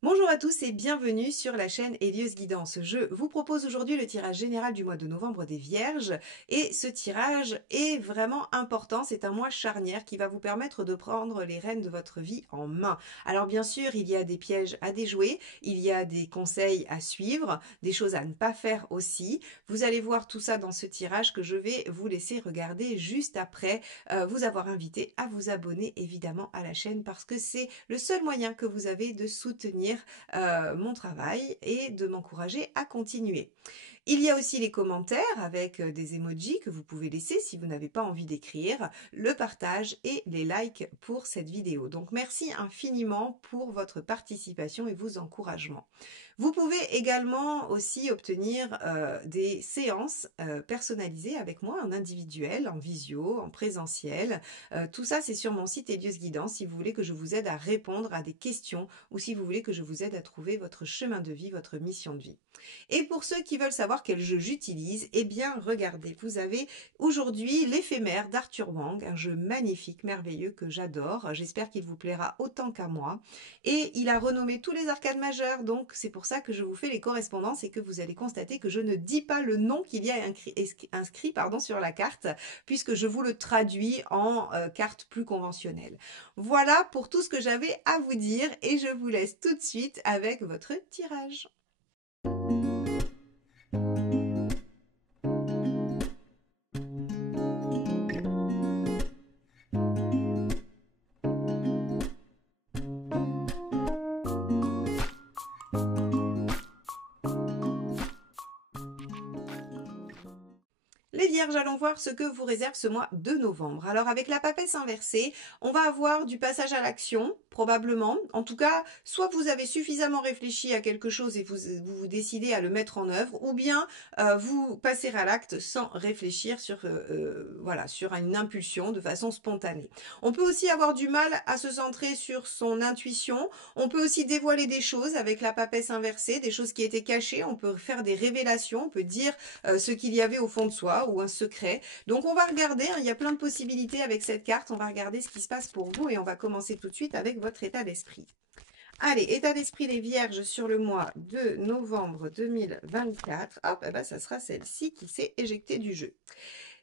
Bonjour à tous et bienvenue sur la chaîne Élieuse Guidance. Je vous propose aujourd'hui le tirage général du mois de novembre des Vierges et ce tirage est vraiment important. C'est un mois charnière qui va vous permettre de prendre les rênes de votre vie en main. Alors bien sûr, il y a des pièges à déjouer, il y a des conseils à suivre, des choses à ne pas faire aussi. Vous allez voir tout ça dans ce tirage que je vais vous laisser regarder juste après vous avoir invité à vous abonner évidemment à la chaîne parce que c'est le seul moyen que vous avez de soutenir mon travail et de m'encourager à continuer. Il y a aussi les commentaires avec des emojis que vous pouvez laisser si vous n'avez pas envie d'écrire, le partage et les likes pour cette vidéo. Donc merci infiniment pour votre participation et vos encouragements. Vous pouvez également aussi obtenir des séances personnalisées avec moi en individuel, en visio, en présentiel. Tout ça c'est sur mon site Élieuse Guidance si vous voulez que je vous aide à répondre à des questions ou si vous voulez que je vous aide à trouver votre chemin de vie, votre mission de vie. Et pour ceux qui veulent savoir quel jeu j'utilise, eh bien regardez, vous avez aujourd'hui l'éphémère d'Arthur Wang, un jeu magnifique, merveilleux que j'adore. J'espère qu'il vous plaira autant qu'à moi. Et il a renommé tous les arcades majeurs, donc c'est pour ça que je vous fais les correspondances et que vous allez constater que je ne dis pas le nom qu'il y a inscrit sur la carte, puisque je vous le traduis en carte plus conventionnelle. Voilà pour tout ce que j'avais à vous dire et je vous laisse tout de suite avec votre tirage. Les Vierges, allons voir ce que vous réserve ce mois de novembre. Alors avec la papesse inversée, on va avoir du passage à l'action, probablement. En tout cas, soit vous avez suffisamment réfléchi à quelque chose et vous décidez à le mettre en œuvre, ou bien vous passez à l'acte sans réfléchir voilà, sur une impulsion de façon spontanée. On peut aussi avoir du mal à se centrer sur son intuition. On peut aussi dévoiler des choses avec la papesse inversée, des choses qui étaient cachées. On peut faire des révélations, on peut dire ce qu'il y avait au fond de soi ou un secret. Donc on va regarder, hein, il y a plein de possibilités avec cette carte, on va regarder ce qui se passe pour vous et on va commencer tout de suite avec votre état d'esprit. Allez, état d'esprit des Vierges sur le mois de novembre 2024. Hop, eh ben, ça sera celle-ci qui s'est éjectée du jeu.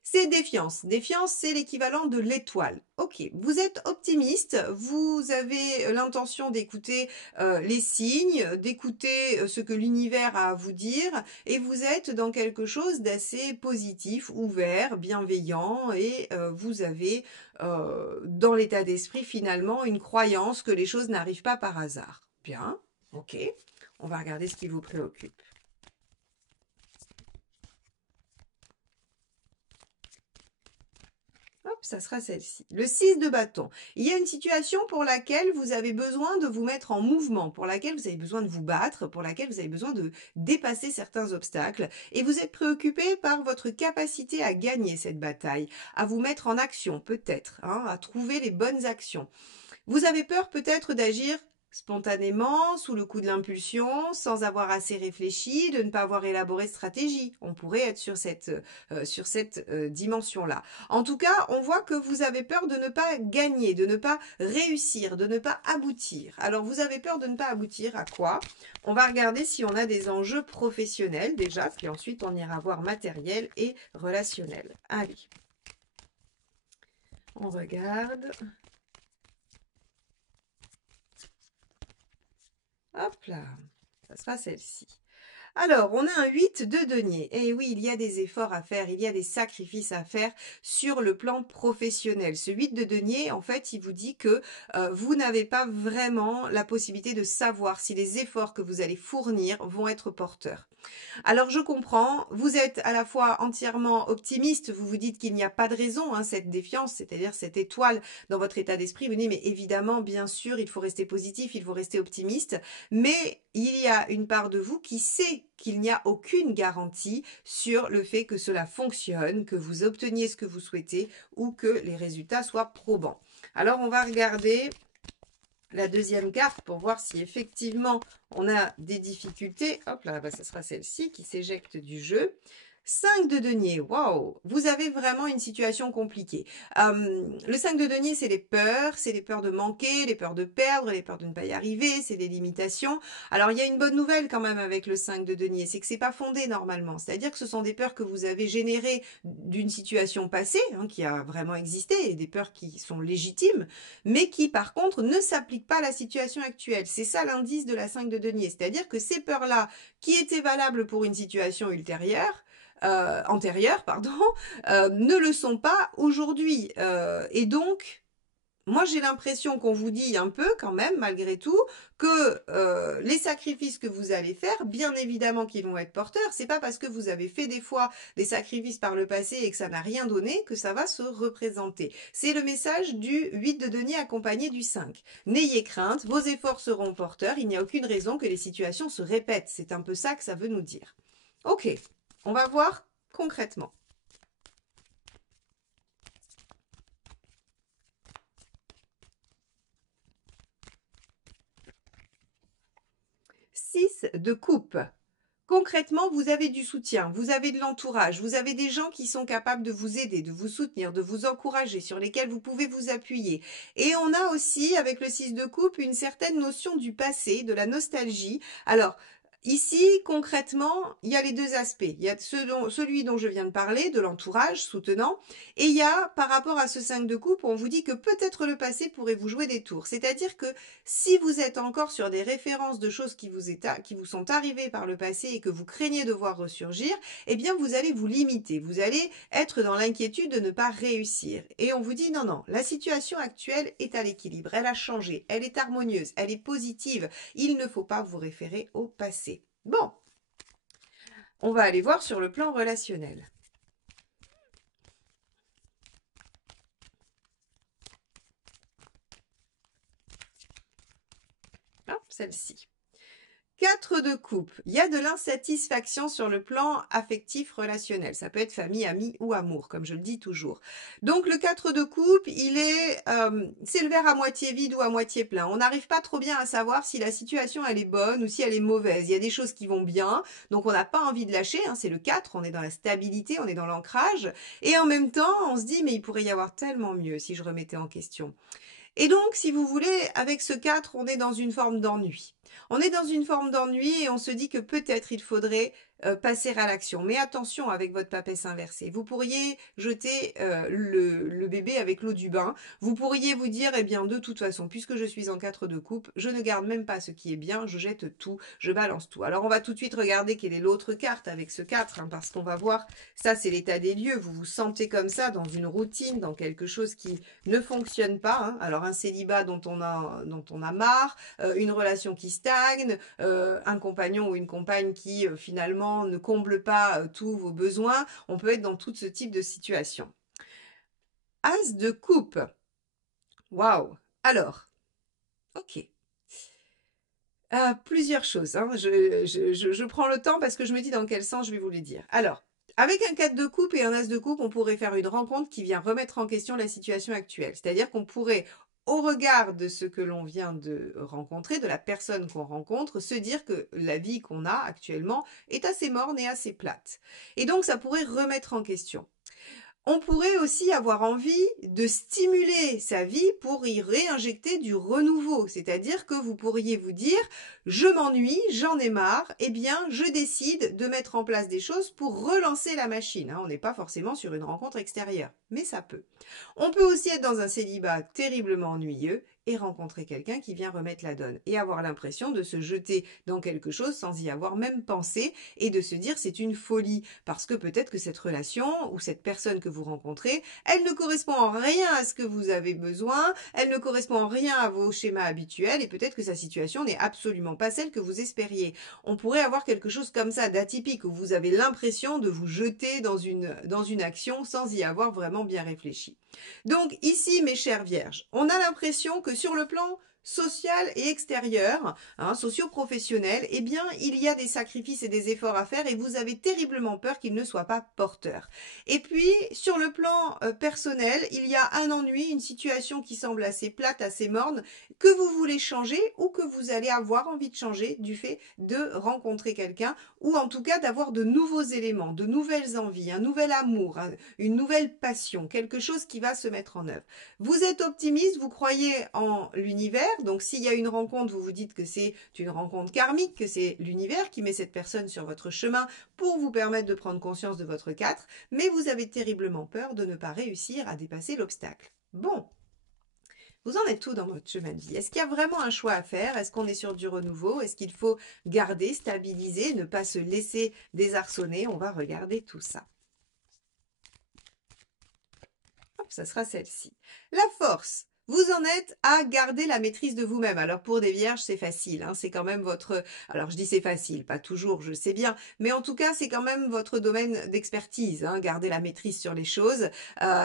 C'est défiance. Défiance, c'est l'équivalent de l'étoile. Ok, vous êtes optimiste, vous avez l'intention d'écouter les signes, d'écouter ce que l'univers a à vous dire, et vous êtes dans quelque chose d'assez positif, ouvert, bienveillant, et vous avez dans l'état d'esprit finalement une croyance que les choses n'arrivent pas par hasard. Bien, ok, on va regarder ce qui vous préoccupe. Hop, ça sera celle-ci. Le 6 de bâton. Il y a une situation pour laquelle vous avez besoin de vous mettre en mouvement, pour laquelle vous avez besoin de vous battre, pour laquelle vous avez besoin de dépasser certains obstacles. Et vous êtes préoccupé par votre capacité à gagner cette bataille, à vous mettre en action peut-être, hein, à trouver les bonnes actions. Vous avez peur peut-être d'agir spontanément, sous le coup de l'impulsion, sans avoir assez réfléchi, de ne pas avoir élaboré de stratégie. On pourrait être sur cette dimension-là. En tout cas, on voit que vous avez peur de ne pas gagner, de ne pas réussir, de ne pas aboutir. Alors, vous avez peur de ne pas aboutir à quoi? On va regarder si on a des enjeux professionnels déjà, puis ensuite on ira voir matériel et relationnel. Allez, on regarde. Hop là, ça sera celle-ci. Alors, on a un 8 de denier. Et oui, il y a des efforts à faire, il y a des sacrifices à faire sur le plan professionnel. Ce 8 de denier, en fait, il vous dit que vous n'avez pas vraiment la possibilité de savoir si les efforts que vous allez fournir vont être porteurs. Alors je comprends, vous êtes à la fois entièrement optimiste, vous vous dites qu'il n'y a pas de raison, hein, cette défiance, c'est-à-dire cette étoile dans votre état d'esprit, vous dites mais évidemment, bien sûr, il faut rester positif, il faut rester optimiste, mais il y a une part de vous qui sait qu'il n'y a aucune garantie sur le fait que cela fonctionne, que vous obteniez ce que vous souhaitez ou que les résultats soient probants. Alors on va regarder la deuxième carte pour voir si effectivement on a des difficultés. Hop là, bah, ça sera celle-ci qui s'éjecte du jeu. 5 de denier, waouh, vous avez vraiment une situation compliquée. Le 5 de denier, c'est les peurs de manquer, les peurs de perdre, les peurs de ne pas y arriver, c'est des limitations. Alors, il y a une bonne nouvelle quand même avec le 5 de denier, c'est que c'est pas fondé normalement. C'est-à-dire que ce sont des peurs que vous avez générées d'une situation passée, hein, qui a vraiment existé, et des peurs qui sont légitimes, mais qui par contre ne s'appliquent pas à la situation actuelle. C'est ça l'indice de la 5 de denier. C'est-à-dire que ces peurs-là, qui étaient valables pour une situation ultérieure, antérieures, pardon, ne le sont pas aujourd'hui. Et donc, moi j'ai l'impression qu'on vous dit un peu quand même, malgré tout, que les sacrifices que vous allez faire, bien évidemment qu'ils vont être porteurs. C'est pas parce que vous avez fait des fois des sacrifices par le passé et que ça n'a rien donné que ça va se représenter. C'est le message du 8 de denier accompagné du 5. N'ayez crainte, vos efforts seront porteurs, il n'y a aucune raison que les situations se répètent. C'est un peu ça que ça veut nous dire. Ok, on va voir concrètement. Six de coupe. Concrètement, vous avez du soutien, vous avez de l'entourage, vous avez des gens qui sont capables de vous aider, de vous soutenir, de vous encourager, sur lesquels vous pouvez vous appuyer. Et on a aussi, avec le 6 de coupe, une certaine notion du passé, de la nostalgie. Alors, ici, concrètement, il y a les deux aspects. Il y a celui dont je viens de parler, de l'entourage soutenant, et il y a, par rapport à ce 5 de coupe, on vous dit que peut-être le passé pourrait vous jouer des tours. C'est-à-dire que si vous êtes encore sur des références de choses qui vous sont arrivées par le passé et que vous craignez de voir ressurgir, eh bien vous allez vous limiter, vous allez être dans l'inquiétude de ne pas réussir. Et on vous dit non, non, la situation actuelle est à l'équilibre, elle a changé, elle est harmonieuse, elle est positive, il ne faut pas vous référer au passé. Bon, on va aller voir sur le plan relationnel. Hop, celle-ci. 4 de coupe, il y a de l'insatisfaction sur le plan affectif relationnel. Ça peut être famille, amis ou amour, comme je le dis toujours. Donc le 4 de coupe, c'est le verre à moitié vide ou à moitié plein. On n'arrive pas trop bien à savoir si la situation elle est bonne ou si elle est mauvaise. Il y a des choses qui vont bien, donc on n'a pas envie de lâcher. Hein, c'est le 4, on est dans la stabilité, on est dans l'ancrage. Et en même temps, on se dit mais il pourrait y avoir tellement mieux si je remettais en question. Et donc, si vous voulez, avec ce 4, on est dans une forme d'ennui. On est dans une forme d'ennui et on se dit que peut-être il faudrait passer à l'action. Mais attention avec votre papesse inversée. Vous pourriez jeter le bébé avec l'eau du bain. Vous pourriez vous dire, eh bien, de toute façon, puisque je suis en 4 de coupe, je ne garde même pas ce qui est bien, je jette tout, je balance tout. Alors, on va tout de suite regarder quelle est l'autre carte avec ce 4, hein, parce qu'on va voir, ça c'est l'état des lieux. Vous vous sentez comme ça, dans une routine, dans quelque chose qui ne fonctionne pas. Hein. Alors, un célibat dont on a marre, une relation qui stagne, un compagnon ou une compagne qui finalement ne comble pas tous vos besoins. On peut être dans tout ce type de situation. As de coupe. Waouh. Alors, ok. Plusieurs choses. Hein. Je prends le temps parce que je me dis dans quel sens je vais vous les dire. Alors, avec un 4 de coupe et un as de coupe, on pourrait faire une rencontre qui vient remettre en question la situation actuelle. C'est-à-dire qu'on pourrait, au regard de ce que l'on vient de rencontrer, de la personne qu'on rencontre, se dire que la vie qu'on a actuellement est assez morne et assez plate. Et donc, ça pourrait remettre en question. On pourrait aussi avoir envie de stimuler sa vie pour y réinjecter du renouveau. C'est-à-dire que vous pourriez vous dire, je m'ennuie, j'en ai marre, eh bien, je décide de mettre en place des choses pour relancer la machine. On n'est pas forcément sur une rencontre extérieure, mais ça peut. On peut aussi être dans un célibat terriblement ennuyeux et rencontrer quelqu'un qui vient remettre la donne et avoir l'impression de se jeter dans quelque chose sans y avoir même pensé et de se dire c'est une folie parce que peut-être que cette relation ou cette personne que vous rencontrez, elle ne correspond en rien à ce que vous avez besoin, elle ne correspond en rien à vos schémas habituels et peut-être que sa situation n'est absolument pas celle que vous espériez. On pourrait avoir quelque chose comme ça d'atypique où vous avez l'impression de vous jeter dans une action sans y avoir vraiment bien réfléchi. Donc ici, mes chères vierges, on a l'impression que sur le plan social et extérieur, socio-professionnel, eh bien, il y a des sacrifices et des efforts à faire et vous avez terriblement peur qu'il ne soit pas porteur. Et puis, sur le plan personnel, il y a un ennui, une situation qui semble assez plate, assez morne, que vous voulez changer ou que vous allez avoir envie de changer du fait de rencontrer quelqu'un ou en tout cas d'avoir de nouveaux éléments, de nouvelles envies, un nouvel amour, une nouvelle passion, quelque chose qui va se mettre en œuvre. Vous êtes optimiste, vous croyez en l'univers, donc s'il y a une rencontre, vous vous dites que c'est une rencontre karmique, que c'est l'univers qui met cette personne sur votre chemin pour vous permettre de prendre conscience de votre 4, mais vous avez terriblement peur de ne pas réussir à dépasser l'obstacle. Bon, vous en êtes tout dans votre chemin de vie. Est-ce qu'il y a vraiment un choix à faire? Est-ce qu'on est sur du renouveau? Est-ce qu'il faut garder, stabiliser, ne pas se laisser désarçonner? On va regarder tout ça. Hop, ça sera celle-ci. La force. Vous en êtes à garder la maîtrise de vous-même. Alors pour des vierges, c'est facile. C'est quand même votre... Alors je dis c'est facile, pas toujours, je sais bien. Mais en tout cas, c'est quand même votre domaine d'expertise. Garder la maîtrise sur les choses.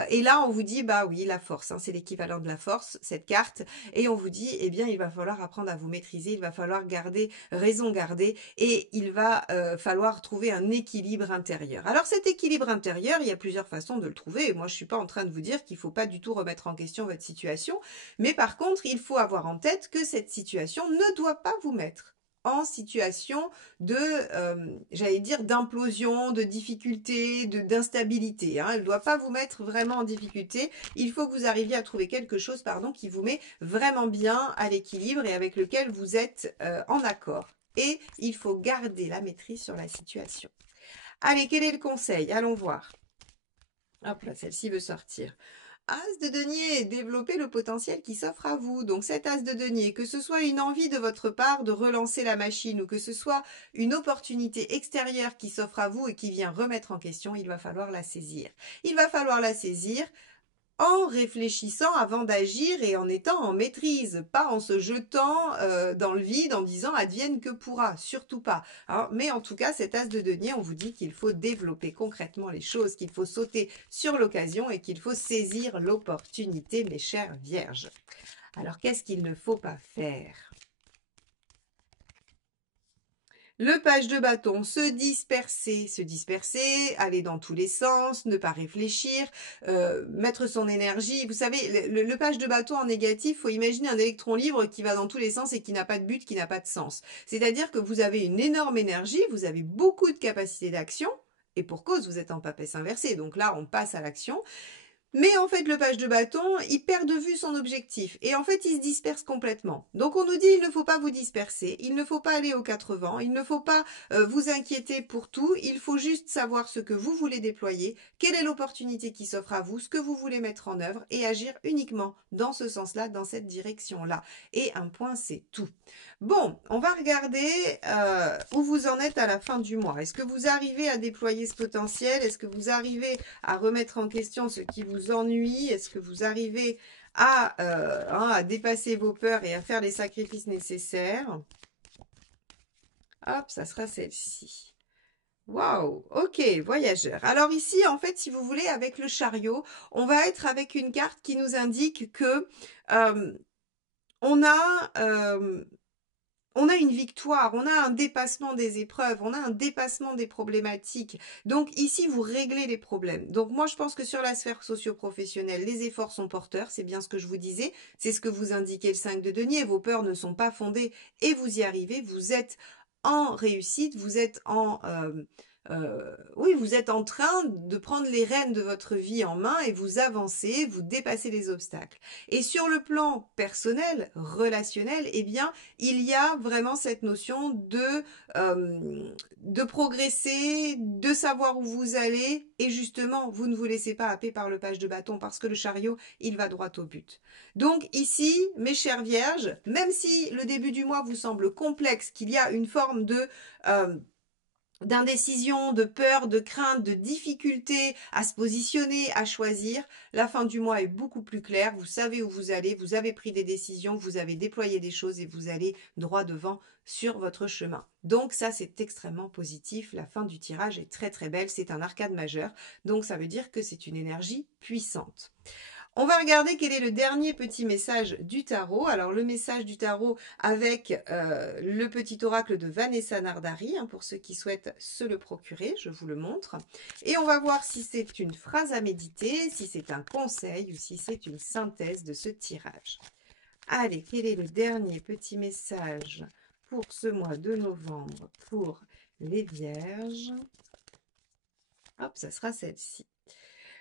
Et là, on vous dit, bah oui, la force. C'est l'équivalent de la force, cette carte. Et on vous dit, eh bien, il va falloir apprendre à vous maîtriser. Il va falloir garder, raison garder. Et il va falloir trouver un équilibre intérieur. Alors cet équilibre intérieur, il y a plusieurs façons de le trouver. Et moi, je suis pas en train de vous dire qu'il faut pas du tout remettre en question votre situation. Mais par contre, il faut avoir en tête que cette situation ne doit pas vous mettre en situation de, j'allais dire, d'implosion, de difficulté, d'instabilité. Elle ne doit pas vous mettre vraiment en difficulté. Il faut que vous arriviez à trouver quelque chose, qui vous met vraiment bien à l'équilibre et avec lequel vous êtes en accord. Et il faut garder la maîtrise sur la situation. Allez, quel est le conseil? Allons voir. Hop là, celle-ci veut sortir. As de denier, développer le potentiel qui s'offre à vous. Donc cet as de denier, que ce soit une envie de votre part de relancer la machine ou que ce soit une opportunité extérieure qui s'offre à vous et qui vient remettre en question, il va falloir la saisir. Il va falloir la saisir en réfléchissant avant d'agir et en étant en maîtrise, pas en se jetant dans le vide en disant advienne que pourra, surtout pas. Mais en tout cas, cet as de denier, on vous dit qu'il faut développer concrètement les choses, qu'il faut sauter sur l'occasion et qu'il faut saisir l'opportunité, mes chères vierges. Alors, qu'est-ce qu'il ne faut pas faire ? Le page de bâton, se disperser, aller dans tous les sens, ne pas réfléchir, mettre son énergie. Vous savez, le page de bâton en négatif, faut imaginer un électron libre qui va dans tous les sens et qui n'a pas de but, qui n'a pas de sens. C'est-à-dire que vous avez une énorme énergie, vous avez beaucoup de capacité d'action, et pour cause, vous êtes en papesse inversée. Donc là, on passe à l'action. Mais en fait, le page de bâton, il perd de vue son objectif. Et en fait, il se disperse complètement. Donc on nous dit, il ne faut pas vous disperser, il ne faut pas aller aux quatre vents, il ne faut pas vous inquiéter pour tout, il faut juste savoir ce que vous voulez déployer, quelle est l'opportunité qui s'offre à vous, ce que vous voulez mettre en œuvre et agir uniquement dans ce sens-là, dans cette direction-là. Et un point, c'est tout. Bon, on va regarder où vous en êtes à la fin du mois. Est-ce que vous arrivez à déployer ce potentiel? Est-ce que vous arrivez à remettre en question ce qui vous ennuie? Est-ce que vous arrivez à dépasser vos peurs et à faire les sacrifices nécessaires? Hop, ça sera celle-ci. Waouh, ok, voyageur. Alors ici, en fait, si vous voulez, avec le chariot, on va être avec une carte qui nous indique que on a une victoire, on a un dépassement des épreuves, on a un dépassement des problématiques. Donc ici, vous réglez les problèmes. Donc moi, je pense que sur la sphère socio-professionnelle, les efforts sont porteurs, c'est bien ce que je vous disais, c'est ce que vous indiquez le 5 de denier, vos peurs ne sont pas fondées et vous y arrivez, vous êtes en réussite, vous êtes oui, vous êtes en train de prendre les rênes de votre vie en main et vous avancez, vous dépassez les obstacles. Et sur le plan personnel, relationnel, eh bien, il y a vraiment cette notion de progresser, de savoir où vous allez et justement, vous ne vous laissez pas happer par le page de bâton parce que le chariot, il va droit au but. Donc ici, mes chères vierges, même si le début du mois vous semble complexe, qu'il y a une forme d'indécision, de peur, de crainte, de difficulté à se positionner, à choisir, la fin du mois est beaucoup plus claire, vous savez où vous allez, vous avez pris des décisions, vous avez déployé des choses et vous allez droit devant sur votre chemin. Donc ça, c'est extrêmement positif, la fin du tirage est très très belle, c'est un arcade majeur, donc ça veut dire que c'est une énergie puissante. On va regarder quel est le dernier petit message du tarot. Alors le message du tarot avec le petit oracle de Vanessa Nardari, hein, pour ceux qui souhaitent se le procurer, je vous le montre. Et on va voir si c'est une phrase à méditer, si c'est un conseil ou si c'est une synthèse de ce tirage. Allez, quel est le dernier petit message pour ce mois de novembre pour les Vierges? Hop, ça sera celle-ci.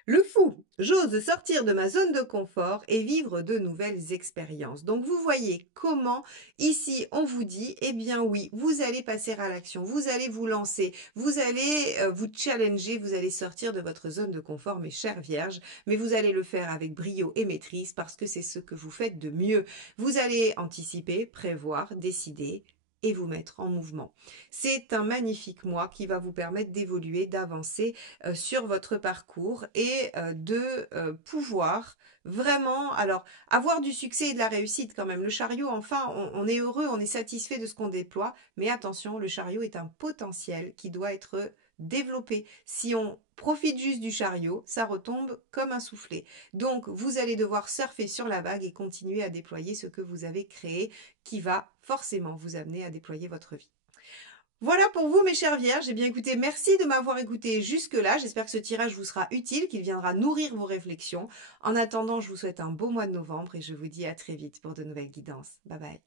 Le fou, j'ose sortir de ma zone de confort et vivre de nouvelles expériences. Donc vous voyez comment ici on vous dit, eh bien oui, vous allez passer à l'action, vous allez vous lancer, vous allez vous challenger, vous allez sortir de votre zone de confort, mes chères vierges, mais vous allez le faire avec brio et maîtrise parce que c'est ce que vous faites de mieux. Vous allez anticiper, prévoir, décider, et vous mettre en mouvement. C'est un magnifique mois qui va vous permettre d'évoluer, d'avancer sur votre parcours et de pouvoir vraiment, alors, avoir du succès et de la réussite quand même. Le chariot, enfin, on est heureux, on est satisfait de ce qu'on déploie, mais attention, le chariot est un potentiel qui doit être développé. Si on profite juste du chariot, ça retombe comme un soufflet. Donc, vous allez devoir surfer sur la vague et continuer à déployer ce que vous avez créé qui va forcément vous amener à déployer votre vie. Voilà pour vous mes chères vierges. Eh bien écoutez, merci de m'avoir écouté jusque-là. J'espère que ce tirage vous sera utile, qu'il viendra nourrir vos réflexions. En attendant, je vous souhaite un beau mois de novembre et je vous dis à très vite pour de nouvelles guidances. Bye bye.